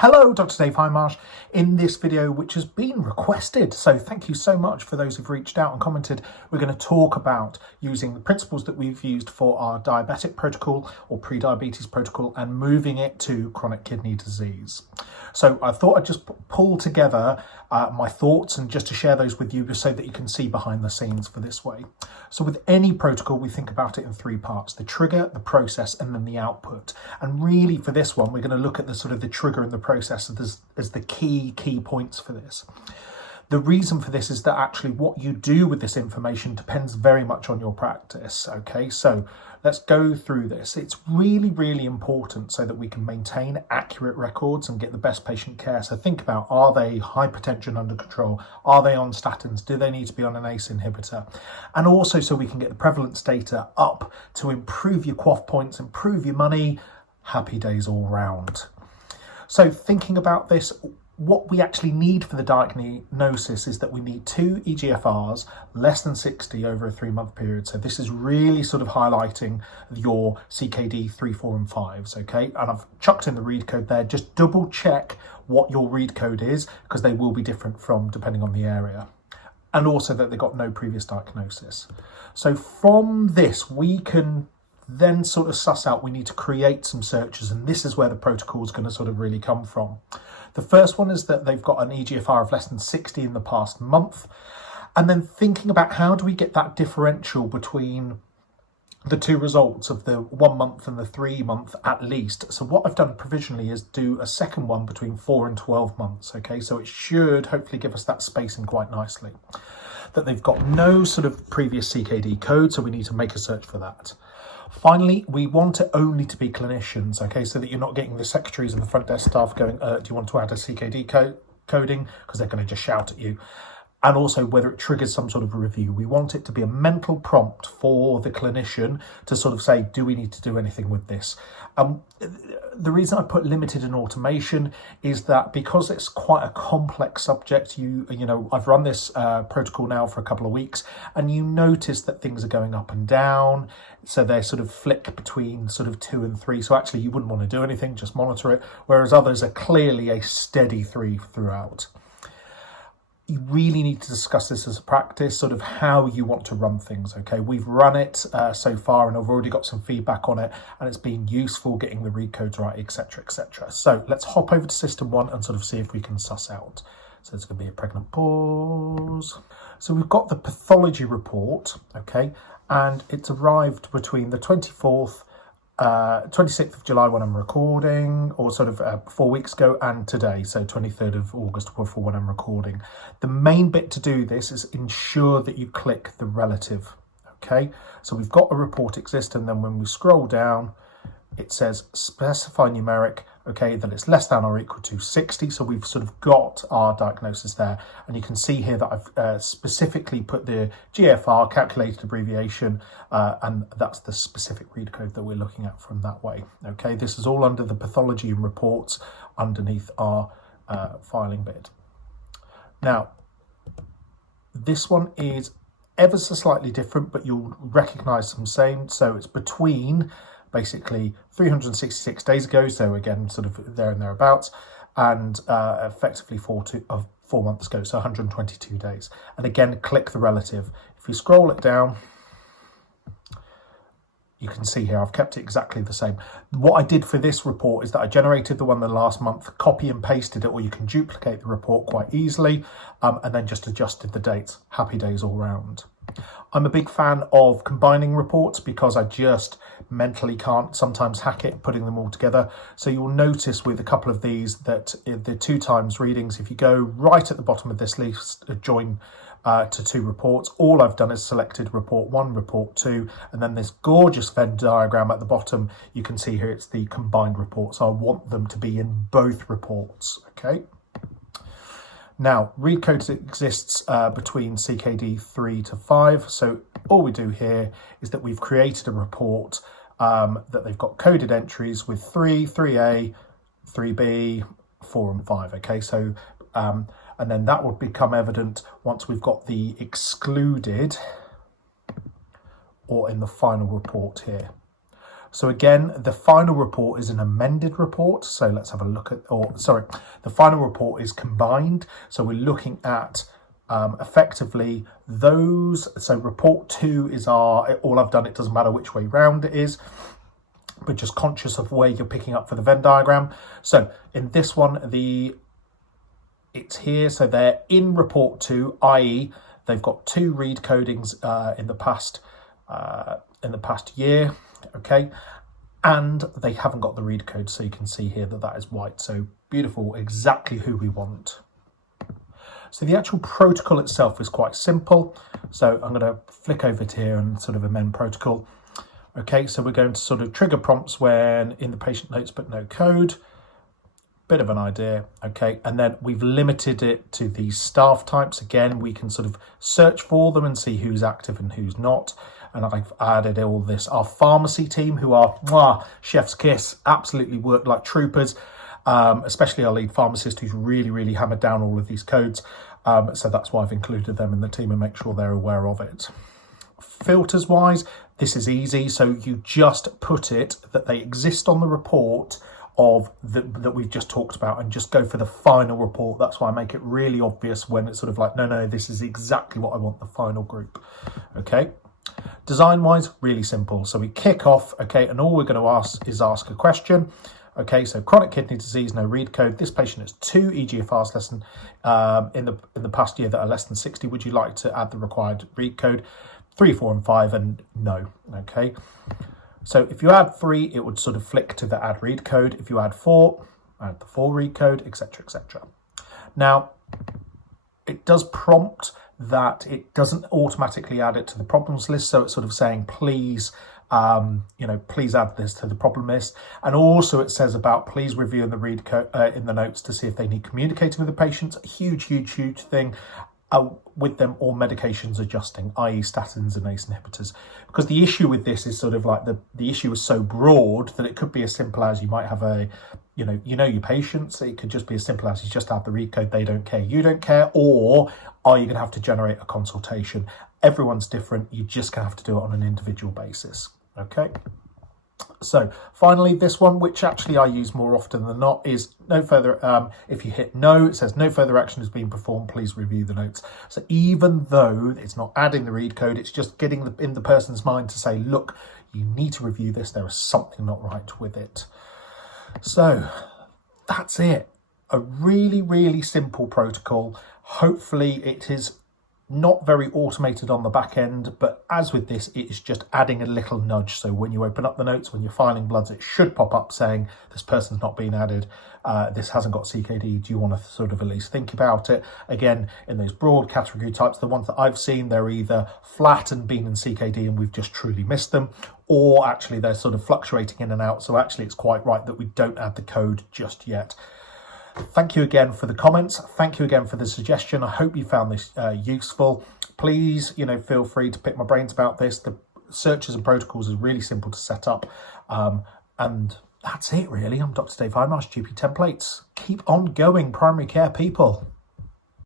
Hello, Dr. Dave Hindmarsh in this video, which has been requested. So thank you so much for those who've reached out and commented. We're going to talk about using the principles that we've used for our diabetic protocol or pre-diabetes protocol and moving it to chronic kidney disease. So I thought I'd just pull together my thoughts and just to share those with you so that you can see behind the scenes for this way. So with any protocol, we think about it in three parts: the trigger, the process, and then the output. And really for this one, we're going to look at the sort of the trigger and the process as the key points for this. The reason for this is that actually what you do with this information depends very much on your practice. Okay, so let's go through this. It's really important so that we can maintain accurate records and get the best patient care. So think about, are they hypertension under control? Are they on statins? Do they need to be on an ACE inhibitor? And also so we can get the prevalence data up to improve your QOF points, improve your money. Happy days all round. So thinking about this, what we actually need for the diagnosis is that we need 2 eGFRs less than 60 over a 3-month period. So this is really sort of highlighting your CKD 3, 4 and 5s, okay? And I've chucked in the read code there. Just double check what your read code is because they will be different from depending on the area. And also that they've got no previous diagnosis. So from this, we can then sort of suss out, we need to create some searches, and this is where the protocol is going to sort of really come from. The first one is that they've got an eGFR of less than 60 in the past month, and then thinking about how do we get that differential between the two results of the 1 month and the 3 month at least. So what I've done provisionally is do a second one between 4 and 12 months. Okay, so it should hopefully give us that spacing quite nicely. That they've got no sort of previous CKD code, so we need to make a search for that. Finally, we want it only to be clinicians, okay, so that you're not getting the secretaries and the front desk staff going, do you want to add a CKD coding? Because they're going to just shout at you. And also whether it triggers some sort of a review. We want it to be a mental prompt for the clinician to sort of say, do we need to do anything with this? The reason I put limited in automation is that because it's quite a complex subject, you know, I've run this protocol now for a couple of weeks, and you notice that things are going up and down. So they sort of flick between sort of 2 and 3. So actually you wouldn't want to do anything, just monitor it. Whereas others are clearly a steady 3 throughout. You really need to discuss this as a practice, sort of how you want to run things, okay? We've run it so far and I've already got some feedback on it and it's been useful getting the read codes right, etc, etc. So let's hop over to SystmOne and sort of see if we can suss out. So there's going to be a pregnant pause. So we've got the pathology report, okay? And it's arrived between the 26th of July when I'm recording, or sort of 4 weeks ago, and today, so 23rd of August for when I'm recording. The main bit to do this is ensure that you click the relative, okay? So we've got a report exist, and then when we scroll down, it says specify numeric, okay, that it's less than or equal to 60. So we've sort of got our diagnosis there. And you can see here that I've specifically put the GFR calculated abbreviation, and that's the specific read code that we're looking at from that way. Okay, this is all under the pathology and reports underneath our filing bit. Now, this one is ever so slightly different, but you'll recognize some same. So it's between basically 366 days ago, so again sort of there and thereabouts, and effectively 4 months ago, so 122 days. And again, click the relative. If you scroll it down, you can see here I've kept it exactly the same. What I did for this report is that I generated the one the last month, copy and pasted it, or you can duplicate the report quite easily, and then just adjusted the dates. Happy days all round. I'm a big fan of combining reports because I just mentally can't sometimes hack it, putting them all together. So you'll notice with a couple of these that the 2 times readings, if you go right at the bottom of this list, join to 2 reports, all I've done is selected report 1, report 2, and then this gorgeous Venn diagram at the bottom, you can see here it's the combined report. So I want them to be in both reports, okay? Now, read code exists between CKD 3 to 5. So all we do here is that we've created a report that they've got coded entries with 3, 3A, 3B, 4 and 5. Okay, so and then that would become evident once we've got the excluded or in the final report here. So again, the final report is an amended report. So let's have a look at, the final report is combined. So we're looking at effectively those. So report 2 is all I've done, it doesn't matter which way round it is, but just conscious of where you're picking up for the Venn diagram. So in this one, it's here. So they're in report 2, i.e. they've got 2 read codings in the past year, okay, and they haven't got the read code. So you can see here that is white. So beautiful, exactly who we want. So the actual protocol itself is quite simple. So I'm going to flick over to here and sort of amend protocol. Okay, so we're going to sort of trigger prompts when in the patient notes but no code. Bit of an idea, okay, and then we've limited it to these staff types. Again, we can sort of search for them and see who's active and who's not. And I've added all this. Our pharmacy team, who are chef's kiss, absolutely work like troopers, especially our lead pharmacist, who's really hammered down all of these codes. So that's why I've included them in the team and make sure they're aware of it. Filters wise, this is easy. So you just put it that they exist on the report of that we've just talked about and just go for the final report. That's why I make it really obvious when it's sort of like, no, this is exactly what I want, the final group. Okay. Design wise, really simple. So we kick off, okay, and all we're going to ask a question. Okay, so chronic kidney disease, no read code. This patient has 2 eGFRs less than in the past year that are less than 60. Would you like to add the required read code? 3, 4, and 5, and no. Okay. So if you add 3, it would sort of flick to the add read code. If you add 4, add the 4 read code, etc., etc. Now, it does prompt that it doesn't automatically add it to the problems list. So it's sort of saying, please, please add this to the problem list. And also it says about please review in the read code in the notes to see if they need communicating with the patients. A huge thing. With them, or medications adjusting, i.e. statins and ACE inhibitors. Because the issue with this is sort of like the issue is so broad that it could be as simple as you might have your patients. It could just be as simple as you just have the read code, they don't care, you don't care, or are you going to have to generate a consultation? Everyone's different. You're just going to have to do it on an individual basis. Okay. So finally, this one, which actually I use more often than not, is no further. If you hit no, it says no further action has been performed. Please review the notes. So even though it's not adding the read code, it's just getting in the person's mind to say, look, you need to review this. There is something not right with it. So that's it. A really simple protocol. Hopefully it is not very automated on the back end, but as with this, it is just adding a little nudge. So when you open up the notes, when you're filing bloods, it should pop up saying this person's not been added. This hasn't got CKD. Do you want to sort of at least think about it? Again, in those broad category types, the ones that I've seen, they're either flat and been in CKD and we've just truly missed them, or actually they're sort of fluctuating in and out. So actually it's quite right that we don't add the code just yet. Thank you again for the comments. Thank you again for the suggestion. I hope you found this useful. Please, feel free to pick my brains about this. The searches and protocols is really simple to set up. And that's it, really. I'm Dr. Dave Hindmarsh, GP Templates. Keep on going, primary care people.